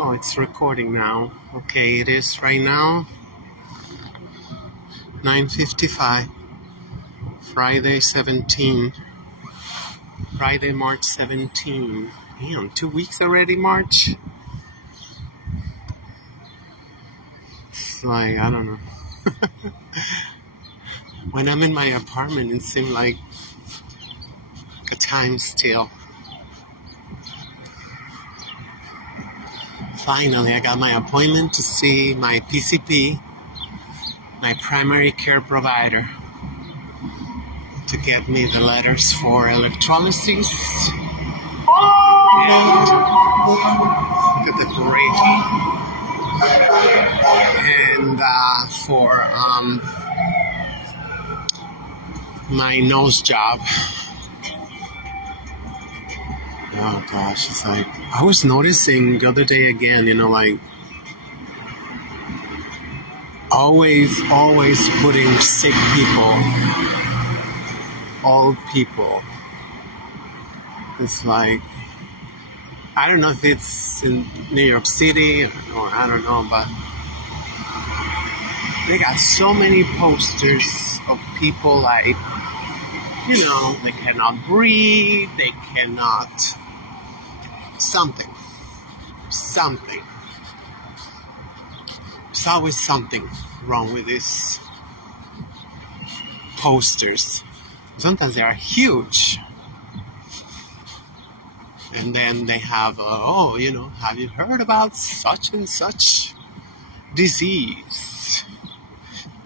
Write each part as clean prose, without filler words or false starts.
Oh, it's recording now. Okay, it is right now 9:55. Friday 17. Friday, March 17. Damn, 2 weeks already, March? It's like, I don't know. When I'm in my apartment, it seems like a time still. Finally, I got my appointment to see my PCP, my primary care provider, to get me the letters for electrolysis and get the great and for my nose job. Oh gosh, it's like I was noticing the other day again, like always putting sick people, old people. It's like, I don't know if it's in New York City or I don't know, but they got so many posters of people like, they cannot breathe, they cannot something. There's always something wrong with these posters. Sometimes they are huge. And then they have, have you heard about such and such disease?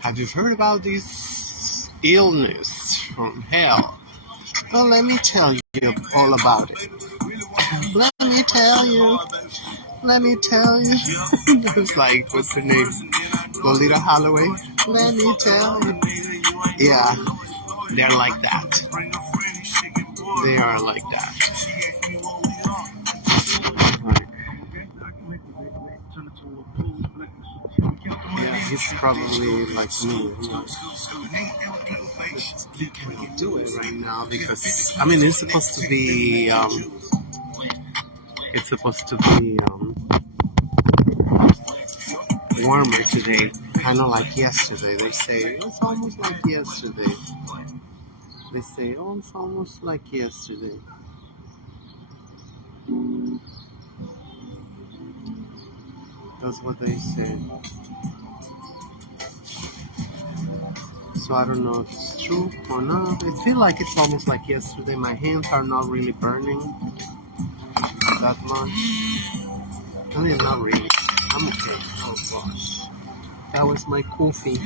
Have you heard about this illness from hell? Well, let me tell you all about it. Let me tell you. It's like, what's her name? Lolita Holloway. Let me tell you. Yeah, they're like that. They are like that. Yeah, he's probably like me. He cannot do it right now because it's supposed to be warmer today, kind of like yesterday. They say it's almost like yesterday. They say, oh, it's almost like yesterday. That's what they say. So I don't know if it's true or not. I feel like it's almost like yesterday. My hands are not really burning that much. Not really. I'm okay. Oh gosh. That was my coffee.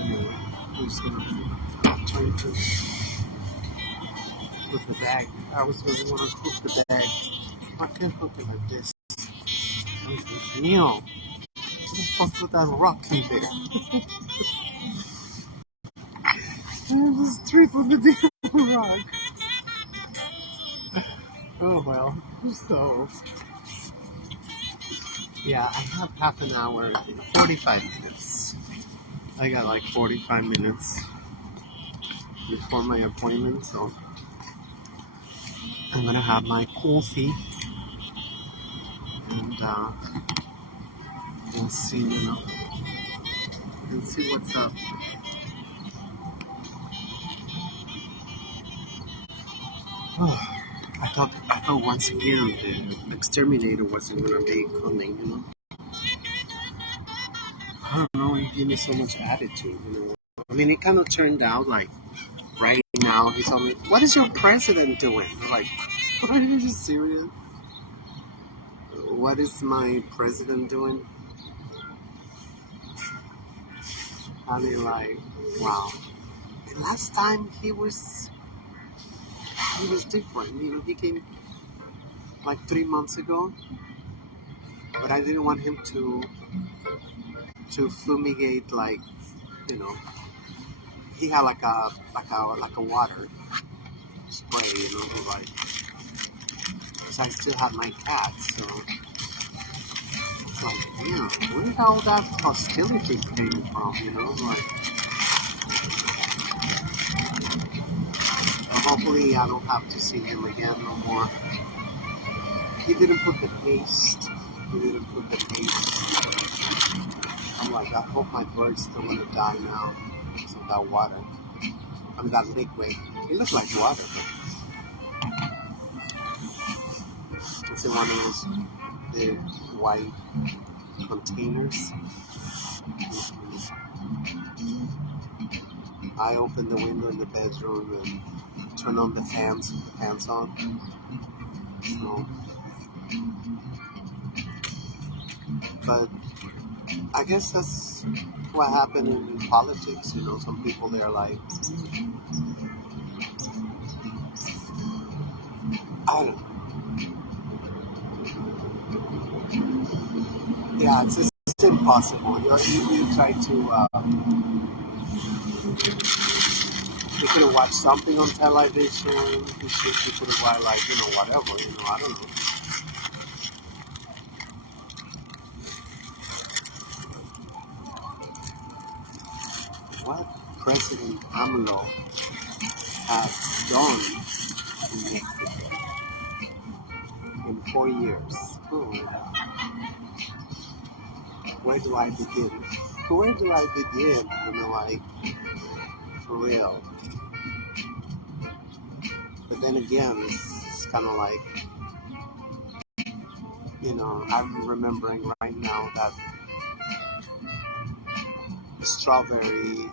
Anyway, I'm just gonna try to cook the bag. I was really want to cook the bag. I can't cook it like this. Neil, what the fuck with that rock in there? Just triple the damn rock. Oh well. So yeah, I have half an hour, 45 minutes. I got like 45 minutes before my appointment, so I'm gonna have my coffee and we'll see, and see what's up. Oh, I thought once again the exterminator wasn't gonna be coming, I don't know, he gave me so much attitude, it kind of turned out like right now he's on me, what is your president doing? I'm like, are you just serious? What is my president doing? I mean, like, wow. And last time he was different. He came like 3 months ago, but I didn't want him to fumigate, like, he had like a water spray, like, because I still had my cat, so it's like, where did all that hostility came from, like, hopefully I don't have to see him again no more. He didn't put the paste. He didn't put the paste. I'm like, I hope my bird's still gonna die now. So that water. I mean, that liquid. It looks like water, but it's in one of those the white containers. I open the window in the bedroom and turn on the fans. The fans on. So, but I guess that's what happened in politics. You know, some people they're like, I don't. Yeah, it's impossible. You try to. You could have watched something on television. You could have watched like whatever. I don't know. What President AMLO has done in Mexico in 4 years. Oh my God. Where do I begin? Where do I begin? Like, for real. But then again, it's kind of like, I'm remembering right now that strawberry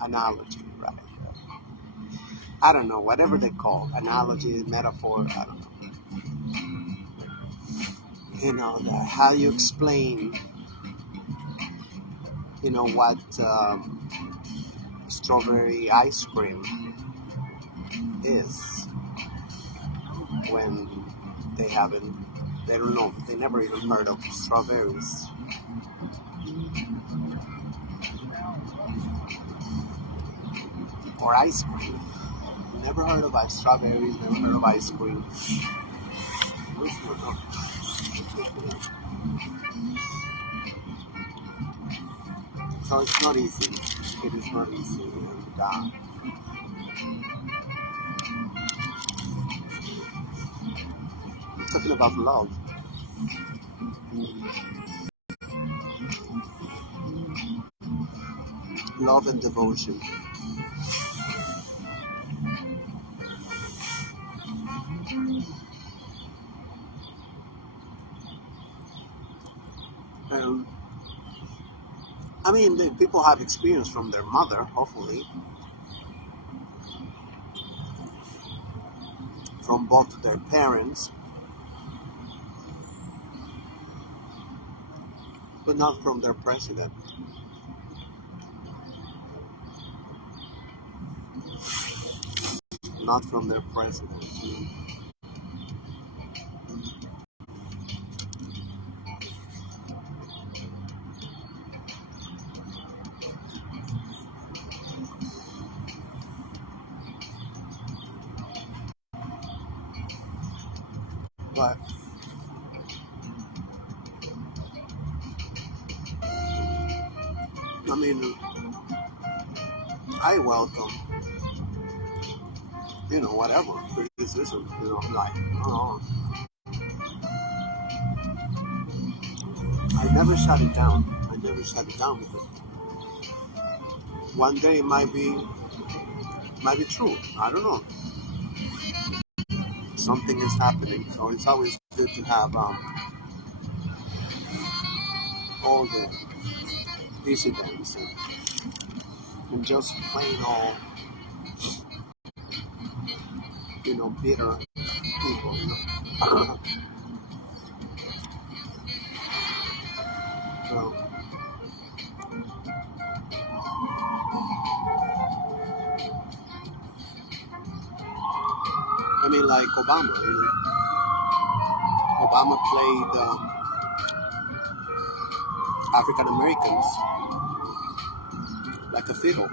analogy, right? I don't know, whatever they call analogy, metaphor, I don't know. How you explain, what strawberry ice cream is when they don't know, they never even heard of strawberries. Or ice cream. Never heard of strawberries, never heard of ice cream. So it's not easy. It is not easy. And, talking about love. Love and devotion. I mean, the people have experience from their mother, hopefully, from both their parents, but not from their president. Not from their president. But I mean, I welcome, whatever criticism. Like, I never shut it down. I never shut it down because one day it might be true. I don't know. Something is happening, so it's always good to have all the dissidents and just plain old, bitter people. So, I mean, like Obama. Obama played African Americans like a fiddle.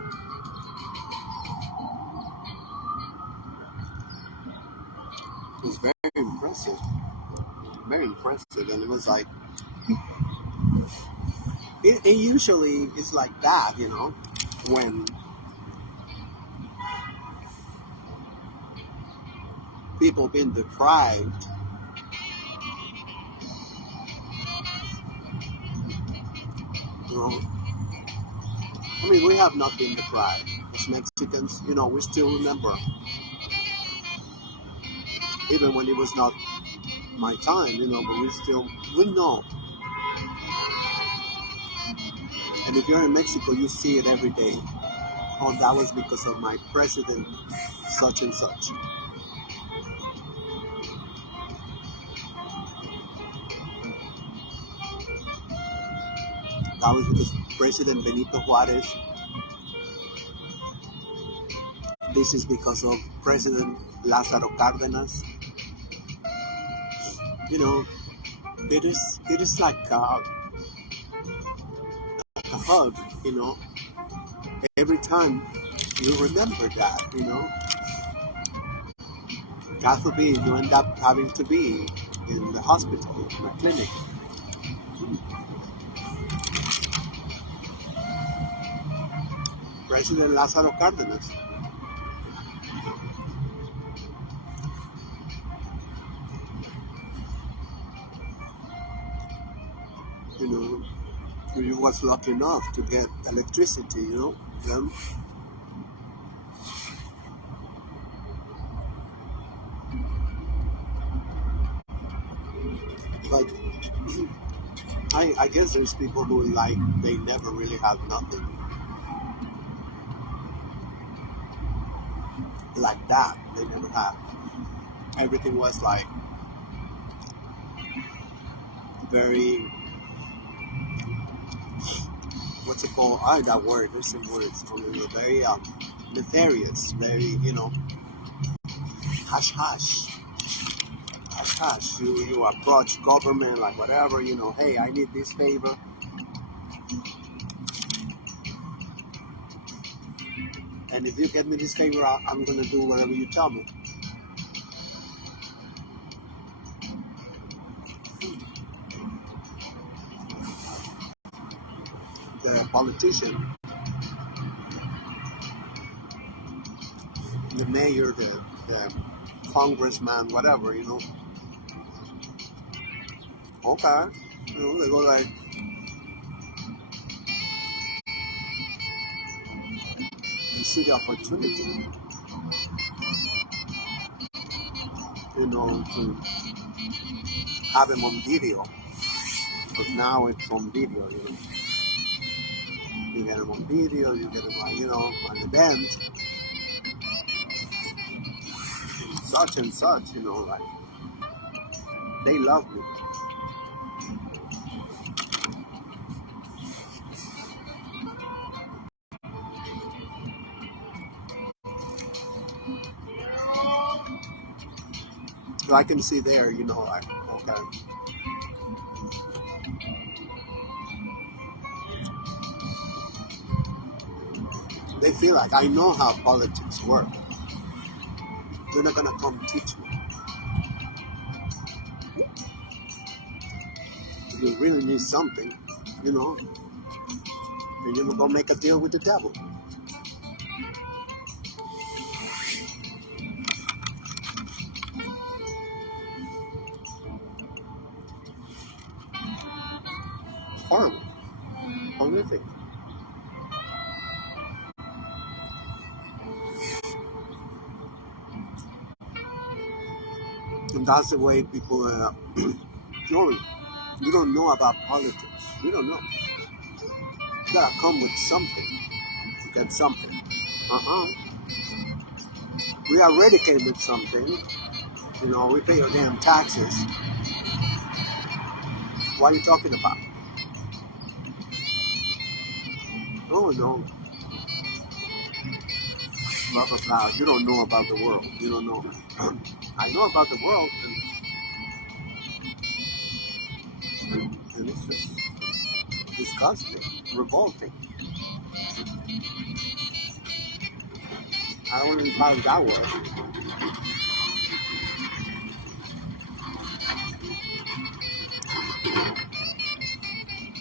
It was very impressive. Very impressive. And it was like, it usually is like that, when people being deprived. You know, I mean, we have not been deprived as Mexicans. You know, we still remember, even when it was not my time. You know, but we know. And if you're in Mexico, you see it every day. Oh, that was because of my president, such and such. That was because President Benito Juarez. This is because of President Lázaro Cárdenas. You know, it is like a hug. You know, every time you remember that. You know, God forbid you end up having to be in the hospital, in a clinic. President Lázaro Cárdenas. You know, he was lucky enough to get electricity. You know, then but I guess there's people who like they never really had nothing like that. They never had. Everything was like very, what's it called? That word. There's some words. I mean, very nefarious. Very, you know, hush hush. Hush hush. You approach government like whatever. You know, hey, I need this favor. And if you get me this favor, I'm gonna do whatever you tell me. The politician, the mayor, the congressman, whatever, you know. Okay, you know, they go like, you see the opportunity, you know, to have him on video, because now it's on video, you know. You get him on video, you get him on, you know, on event, such and such, you know, like, they love me. So I can see there, you know, like, okay. They feel like I know how politics work. You're not gonna come teach me. If you really need something, you know, then you're gonna make a deal with the devil. It's horrible. Horrific. And that's the way people Joey, you don't know about politics. You don't know. You gotta come with something to get something. We already came with something. You know, we pay our damn taxes. What are you talking about? Oh no. Blah blah blah. You don't know about the world. You don't know. I know about the world, and it's just disgusting, revolting. I wouldn't call it that word.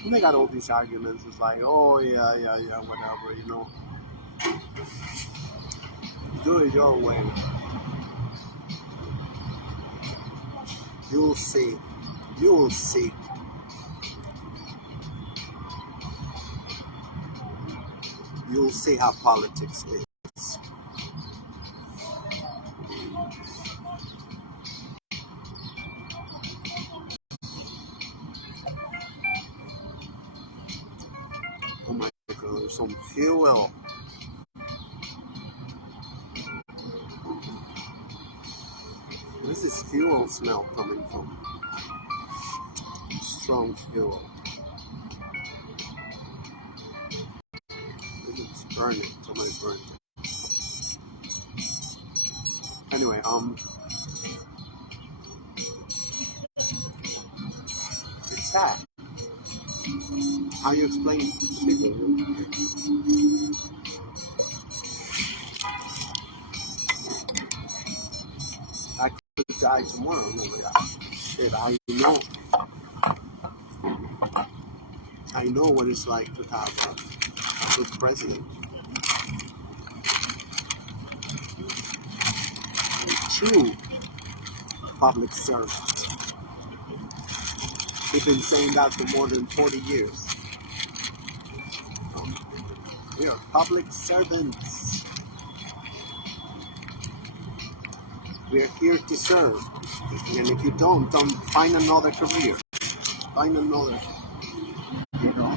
And they got all these arguments. It's like, oh yeah, whatever, you know. Do it your way. You'll see. You will see. You'll see how politics is. Oh my god, there's some fuel. Where's this fuel smell coming from? Strong fuel. It's burning. Somebody burned it. Anyway, it's sad. How you explain to people? I could die tomorrow. No, my God. Shit, I know what it's like to have a good president. True public servant. We've been saying that for more than 40 years. We are public servants. We're here to serve. And if you don't find another career. Find another, you know.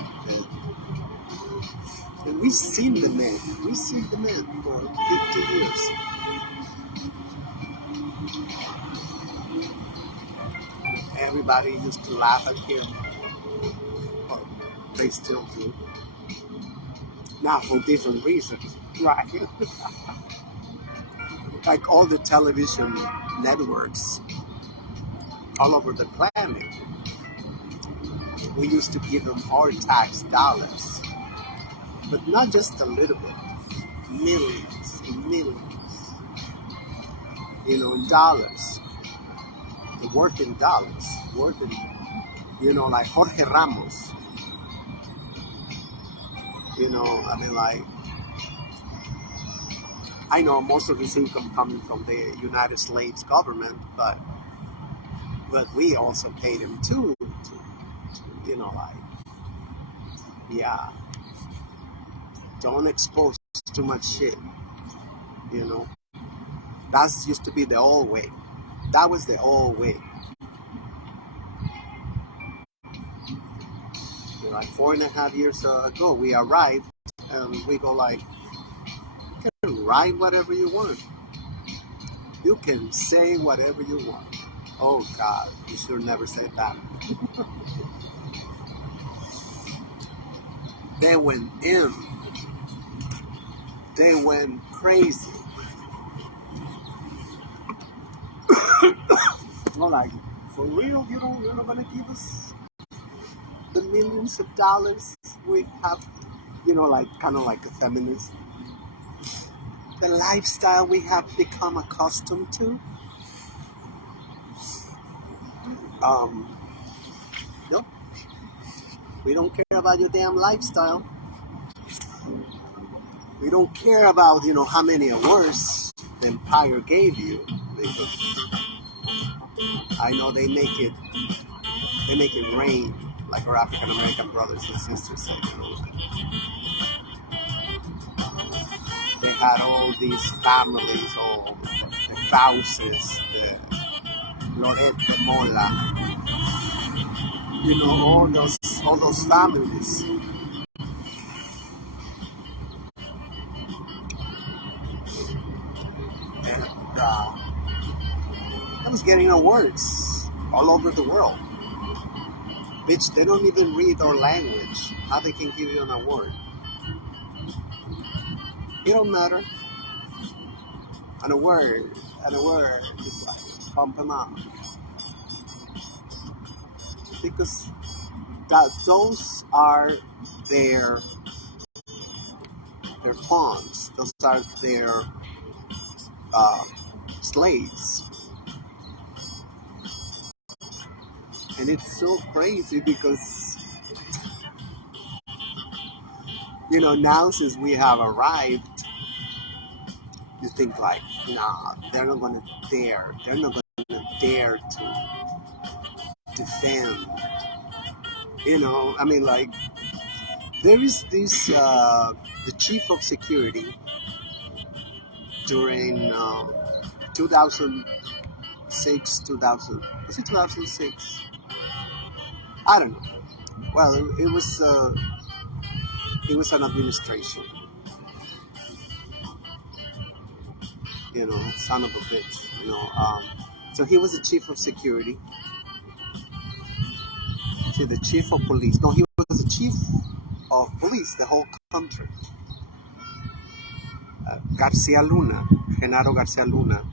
And we've seen the man. We've seen the man for 50 years. Everybody used to laugh at him. But they still do. Now for different reasons, right? Like all the television networks all over the planet, we used to give them our tax dollars, but not just a little bit, millions and millions, you know, in dollars, worth in dollars, worth in, you know, like Jorge Ramos, you know, I mean, like, I know most of his income coming from the United States government, but we also paid him too, you know, like, yeah, don't expose too much shit, you know. That used to be the old way. That was the old way. You know, like 4.5 years ago, we arrived and we go like, you can write whatever you want. You can say whatever you want. Oh God, you should never say that. They went in. They went crazy. Well, like, for real, you're not gonna give us the millions of dollars we have, you know, like kind of like a feminist. The lifestyle we have become accustomed to. Nope. We don't care about your damn lifestyle. We don't care about, you know, how many awards the empire gave you, because I know they make it rain like our African American brothers and sisters say. You know, they had all these families, all the Fauces, the Loret de Mola, you know, all those families. And I was getting awards all over the world. Bitch, they don't even read our language. How they can give you an award? It don't matter. An award is like pump them up. Because those are their pawns. Those are their slaves. And it's so crazy because, you know, now since we have arrived, you think like, nah, they're not going to dare to defend. I mean, like, there is this, the chief of security during 2006, 2000, is it 2006? I don't know. Well, it was an administration, son of a bitch, so he was the chief of security, the chief of police. No, he was the chief of police, the whole country. Garcia Luna, Genaro Garcia Luna,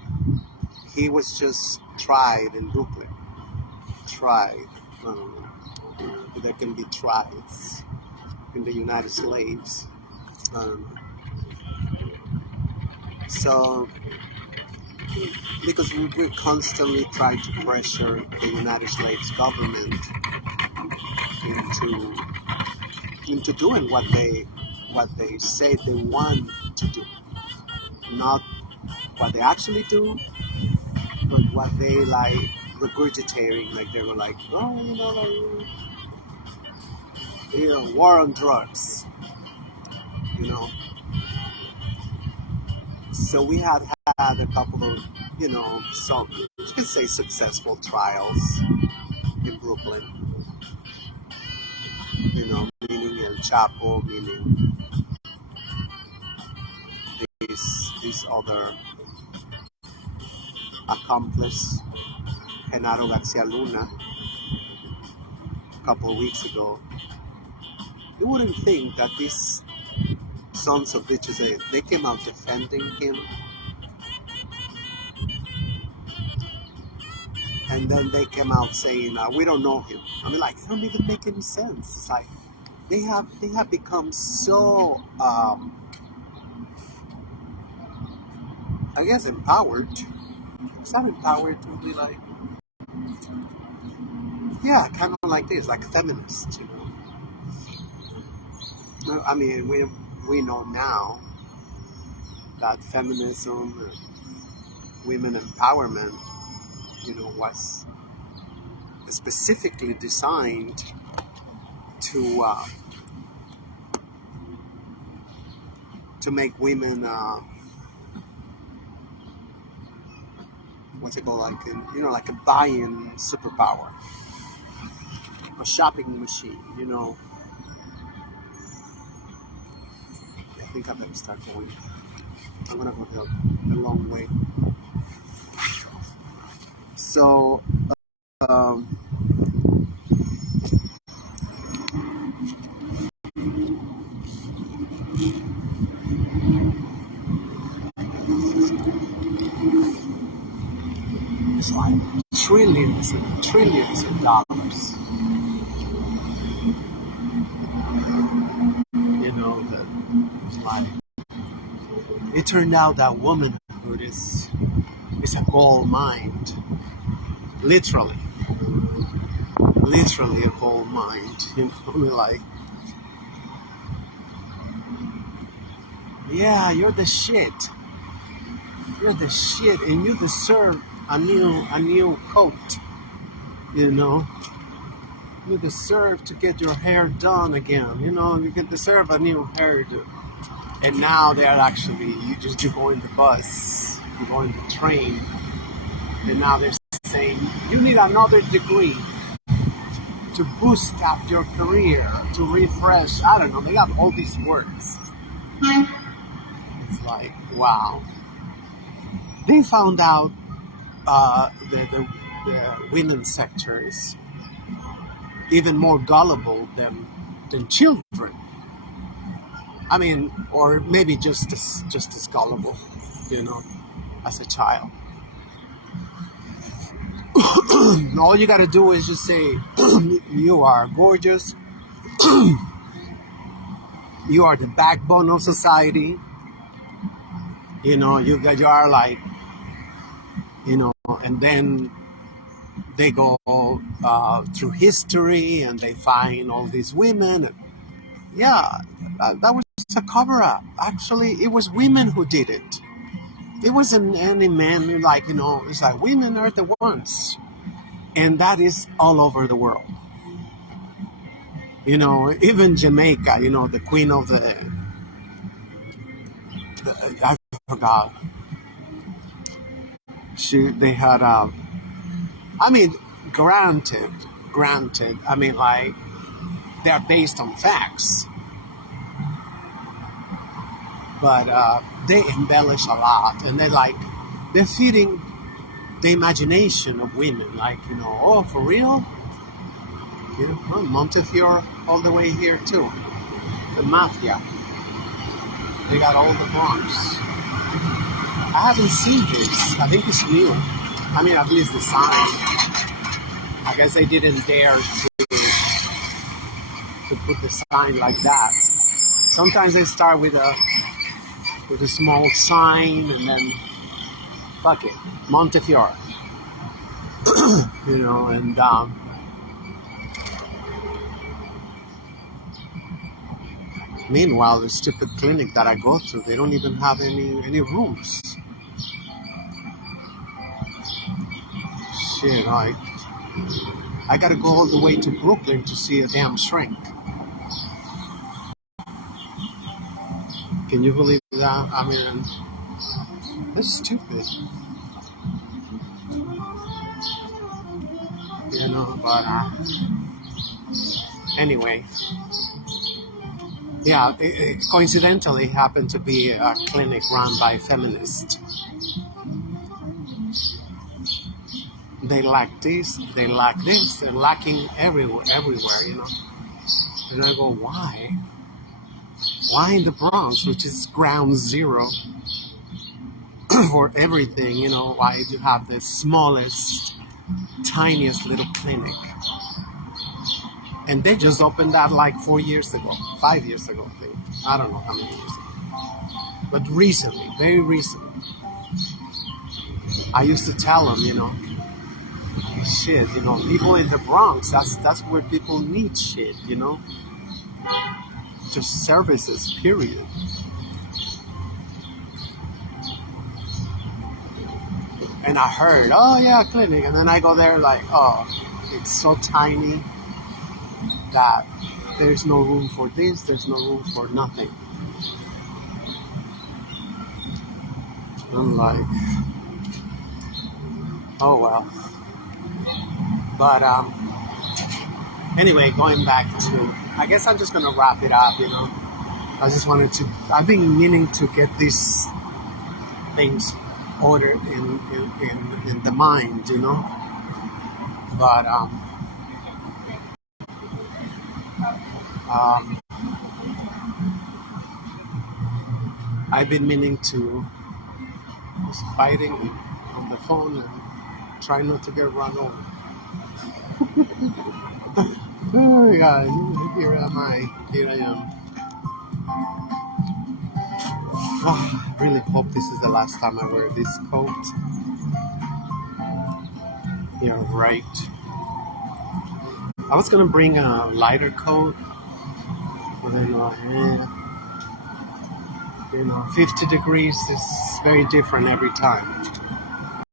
he was just tried in Brooklyn. Tried. I don't know. There can be trials in the United States. So, because we constantly try to pressure the United States government into doing what they say they want to do, not what they actually do, but what they like regurgitating, like they were like, oh, war on drugs, So we had a couple of, some, you could say, successful trials in Brooklyn, meaning El Chapo, meaning this other accomplice, Genaro Garcia Luna, a couple of weeks ago. You wouldn't think that these sons of bitches, they came out defending him, and then they came out saying, we don't know him. I mean, like, it don't even make any sense. It's like they have become so I guess empowered. It's not empowered to be like, yeah, kind of like this, like feminists, I mean, we know now that feminism, women empowerment, was specifically designed to make women, what's it called, like like a buying superpower, a shopping machine, I think I better start going. I'm gonna go the long way. So, it's like trillions and trillions of dollars. That it's like, it turned out that womanhood is a gold mine. Literally a gold mine. I mean, like, yeah, you're the shit. You're the shit, and you deserve a new coat. You deserve to get your hair done again. You can deserve a new hairdo. And now they're actually, you go in the bus, you go in the train, and now they're saying you need another degree to boost up your career, to refresh. I don't know. They have all these words. It's like, wow. They found out the women's sector is even more gullible than children. I mean, or maybe just as gullible, as a child. All you gotta do is just say, you are gorgeous, you are the backbone of society, you are like, and then they go through history and they find all these women. And yeah, that was a cover-up. Actually, it was women who did it. It wasn't any man, like, it's like women are the ones. And that is all over the world. You know, even Jamaica, you know, the queen of I forgot, they had, I mean, granted, I mean, like, they're based on facts, but they embellish a lot, and they're feeding the imagination of women, like, you know, oh, for real? Yeah, well, Montefiore all the way here too. The mafia, they got all the Bronx. I haven't seen this. I think it's new. I mean, at least the sign. I guess they didn't dare to put the sign like that. Sometimes they start with a small sign and then fuck it, Montefiore. You know, and meanwhile, the stupid clinic that I go to, they don't even have any rooms. Shit, I gotta go all the way to Brooklyn to see a damn shrink. Can you believe that? I mean, that's stupid. You know, but anyway. Yeah, it coincidentally happened to be a clinic run by feminists. They lack this, they lack this, they're lacking everywhere, you know. And I go, why? Why in the Bronx, which is ground zero for everything, you know, why do you have the smallest, tiniest little clinic? And they just opened that like 4 years ago, 5 years ago, I think. I don't know how many years ago. But recently, very recently. I used to tell them, you know, shit, you know, people in the Bronx, that's where people need shit, you know? Just services, period. And I heard, oh yeah, clinic. And then I go there like, oh, it's so tiny that there's no room for this, there's no room for nothing. I'm like, oh well. But anyway, going back to, I guess I'm just gonna wrap it up, you know. I've been meaning to get these things ordered in the mind, you know. But I've been meaning to just fighting on the phone and try not to get run over. Oh yeah, here I am. Oh, I really hope this is the last time I wear this coat. You're right. I was gonna bring a lighter coat, but then you know, 50 degrees is very different every time.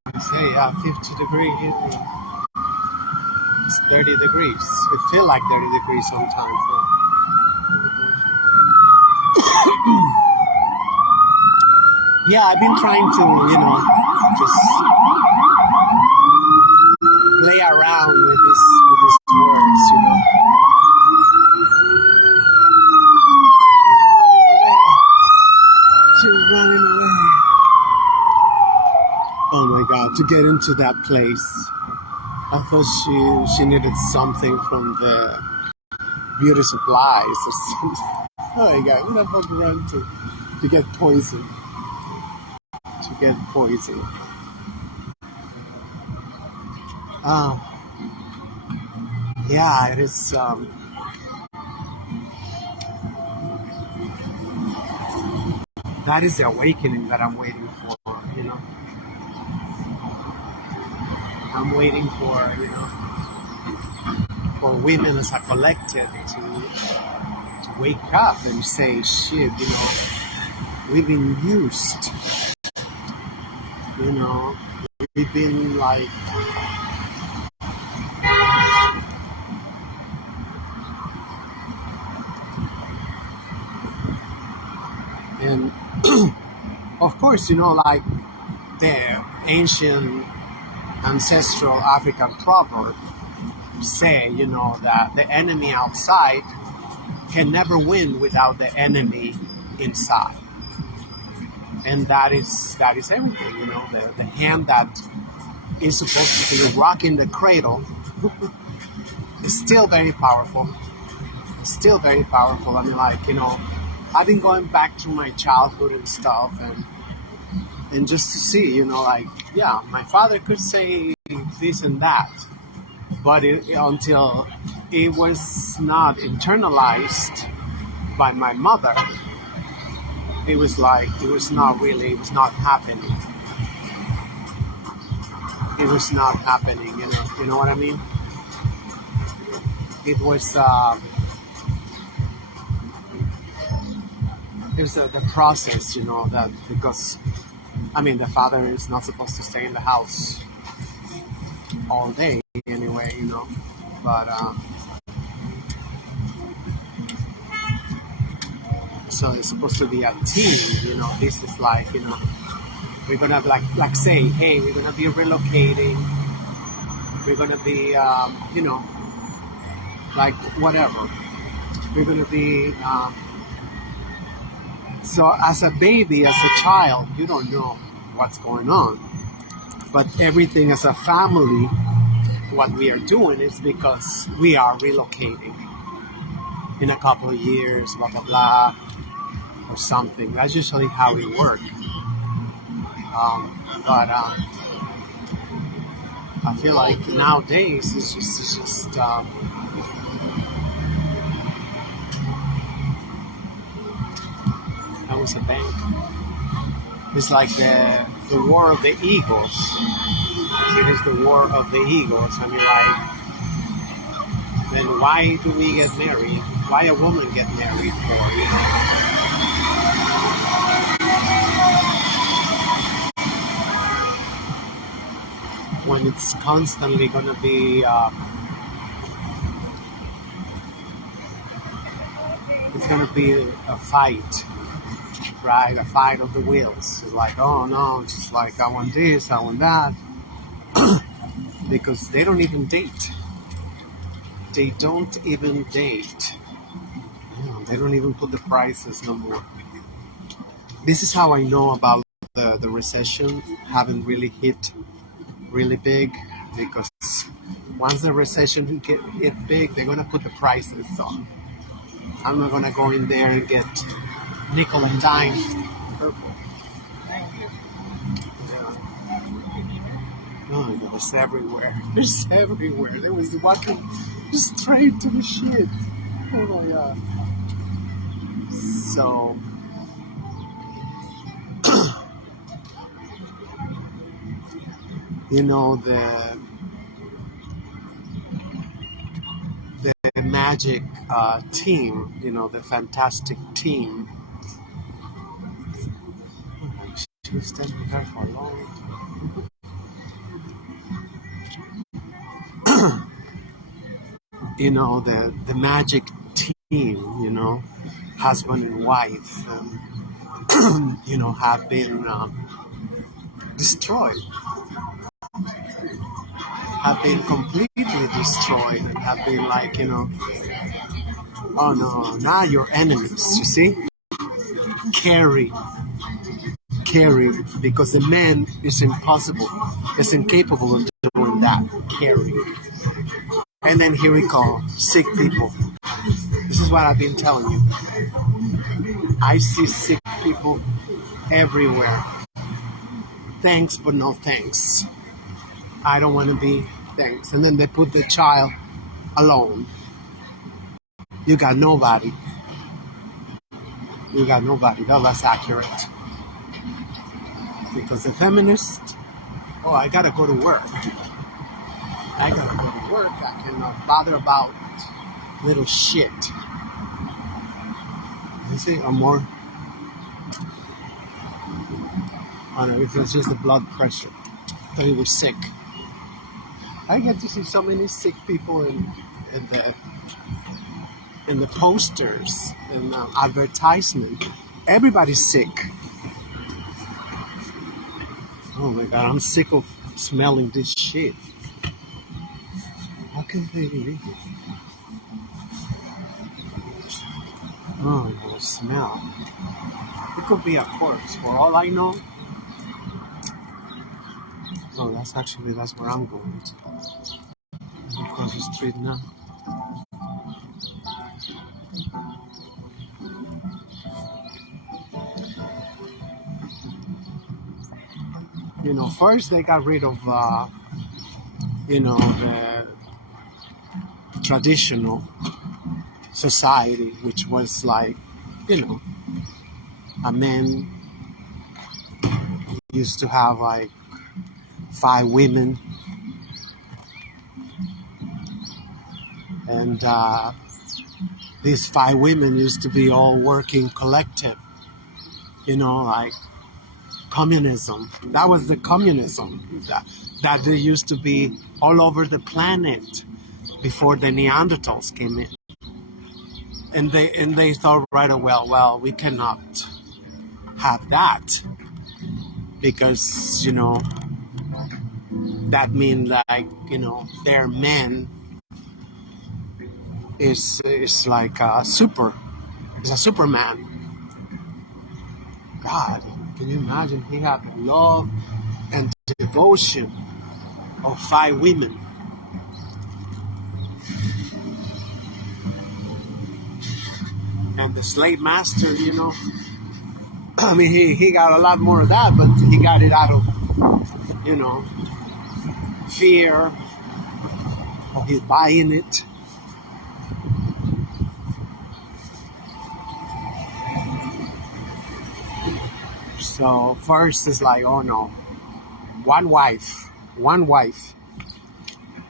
I say, yeah, 50 degrees, it's 30 degrees. It feels like 30 degrees sometimes. Yeah, I've been trying to, you know, just play around with these words, you know. She's running away. Oh my God, to get into that place. I thought she needed something from the beauty supplies or something. Oh my God, who the fuck run to get poison? To get poison. Yeah, it is. That is the awakening that I'm waiting for. You know, I'm waiting for, you know, for women as a collective to wake up and say, shit, you know, we've been used. You know, we've been like And of course, like the ancient ancestral African proverb say, that the enemy outside can never win without the enemy inside. And that is everything, the hand that is supposed to be rocking the cradle is still very powerful. It's still very powerful. I mean, I've been going back to my childhood and stuff, and just to see, yeah, my father could say this and that, but until it was not internalized by my mother, it was not happening. It was not happening, you know what I mean? It was the process, that because, the father is not supposed to stay in the house all day anyway, but so it's supposed to be a team, this is we're gonna say, hey, we're gonna be relocating, we're gonna be, whatever, we're gonna be, so as a baby, as a child, you don't know what's going on, but everything as a family, what we are doing is because we are relocating in a couple of years, blah, blah, blah, or something. That's usually how it works. But I feel like nowadays it's just that was a bank. It's like the war of the eagles. It is the war of the eagles. Then why do we get married? Why a woman get married for? When it's constantly going to be, it's going to be a fight, right? A fight of the wills. It's like, oh no, it's just like, I want this, I want that. Because they don't even date. They don't even date. They don't even put the prices no more. This is how I know about the recession haven't really hit really big, because once the recession hit big, they're gonna put the prices on. I'm not gonna go in there and get nickel and dime purple. Yeah. Oh, it's everywhere. It's everywhere. They was walking straight to the shit. Oh my god. So the magic team, the fantastic team. She was standing there for a long time. The magic team, husband and wife, have been destroyed, have been completely destroyed, and have been oh no, now you're enemies, you see? Carry, because the man is incapable of doing that, carry. And then here we go, sick people. This is what I've been telling you. I see sick people everywhere. Thanks, but no thanks. I don't want to be thanks. And then they put the child alone. You got nobody. No, that's accurate. Because the feminist, I gotta go to work. I cannot bother about little shit. You see, or more. Oh no, it was just the blood pressure. I thought he was sick. I get to see so many sick people in the posters and advertisement. Everybody's sick. Oh my god, I'm sick of smelling this shit. How can they live it? Oh, the smell. It could be a corpse for all I know. Oh, that's where I'm going to. I'm across the street now. First they got rid of, the traditional society, which was like, a man used to have like 5 women, and these 5 women used to be all working collective, like communism. That was the communism that there used to be all over the planet before the Neanderthals came in. And they thought right away, well, we cannot have that because, that means like, their men is like is a Superman. God, can you imagine? He had the love and devotion of 5 women. And the slave master, I mean, he got a lot more of that, but he got it out of, fear of his buying it. So first it's like, oh no, one wife.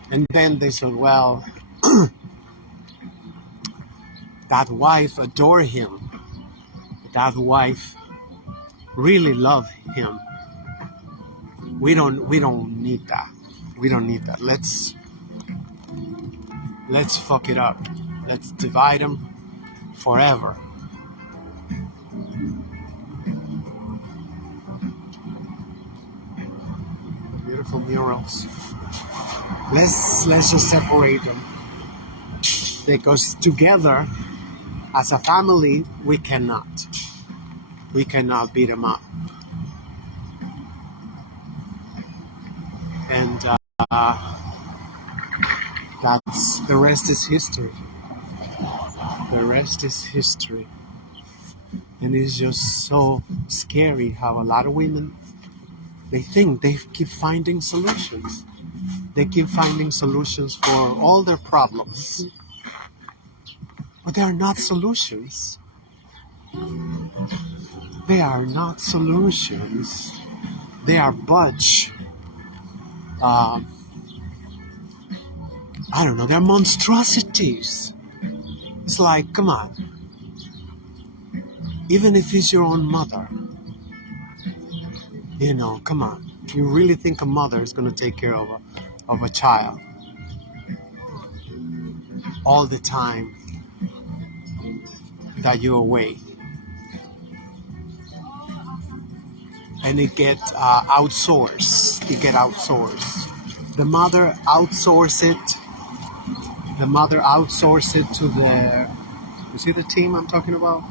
And then they said, well, that wife adored him. That wife really loved him. We don't need that. We don't need that. Let's fuck it up. Let's divide them forever. Beautiful murals. Let's just separate them, because together as a family we cannot beat them up. And that's the rest is history. The rest is history. And it's just so scary how a lot of women, they think they keep finding solutions. They keep finding solutions for all their problems. But they are not solutions. They are not solutions. They are bunch. I don't know, they're monstrosities. It's like, come on. Even if it's your own mother, come on. You really think a mother is going to take care of a child all the time that you're away? And it get outsourced. The mother outsources it to the. You see the team I'm talking about?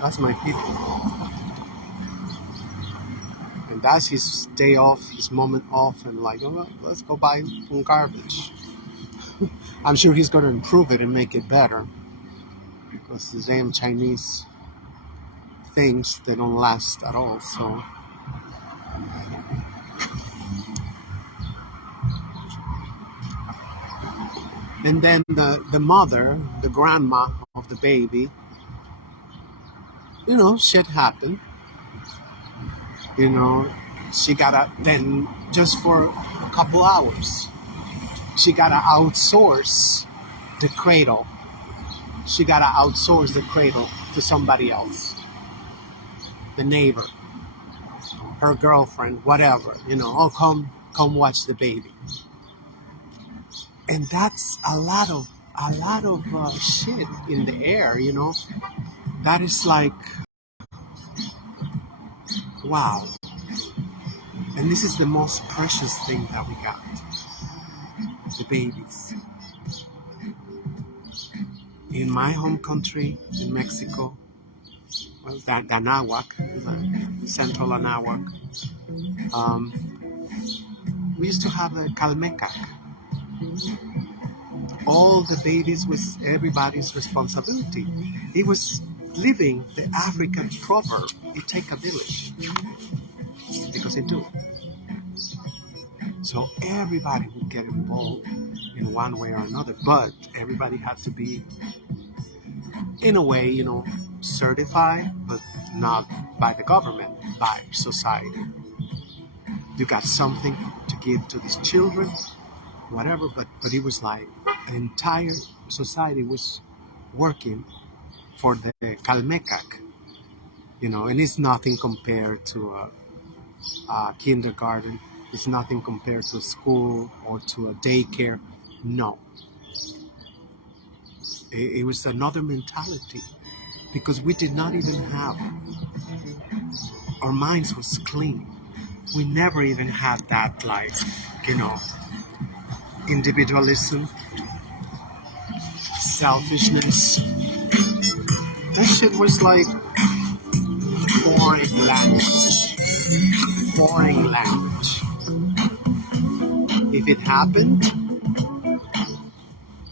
That's my people. And that's his day off, his moment off, and like, oh, well, let's go buy some garbage. I'm sure he's going to improve it and make it better, because the damn Chinese things, they don't last at all. So and then the mother, the grandma of the baby, shit happened. She gotta, then just for a couple hours, she gotta outsource the cradle. She gotta outsource the cradle to somebody else, the neighbor, her girlfriend, whatever. Oh, come watch the baby. And that's a lot of shit in the air. That is like Wow. And this is the most precious thing that we got. The babies. In my home country, in Mexico, well, the Anahuac, the central Anahuac, we used to have a Calmecac. All the babies was everybody's responsibility. It was living the African proverb, it take a village, because it do. So everybody would get involved in one way or another, but everybody had to be, in a way, certified, but not by the government, by society. You got something to give to these children, whatever, but it was like an entire society was working for the Calmecac, and it's nothing compared to a kindergarten. It's nothing compared to a school or to a daycare. No. It was another mentality because we did not even have, our minds was clean. We never even had that, like, individualism, selfishness. That shit was like foreign language. Foreign language. If it happened,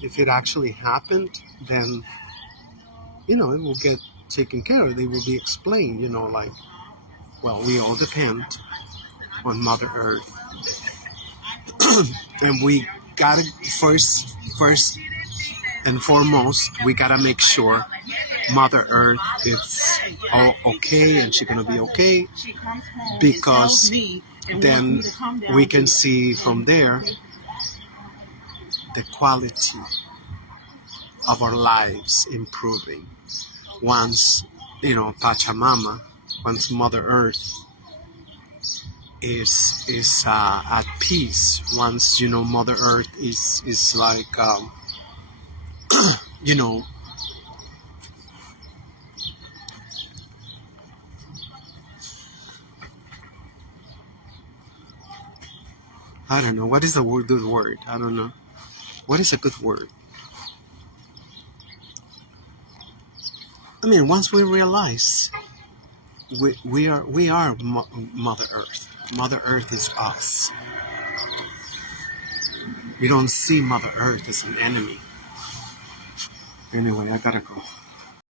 if it actually happened, then, it will get taken care of. They will be explained, like, well, we all depend on Mother Earth. And we gotta, first and foremost, we gotta make sure Mother Earth is all okay and she's gonna be okay, because then we can see from there the quality of our lives improving. Once, Pachamama, once Mother Earth is at peace, once, Mother Earth is like, I don't know, what is the good word? I don't know. What is a good word? I mean, once we realize we are Mother Earth. Mother Earth is us. We don't see Mother Earth as an enemy. Anyway, I gotta go.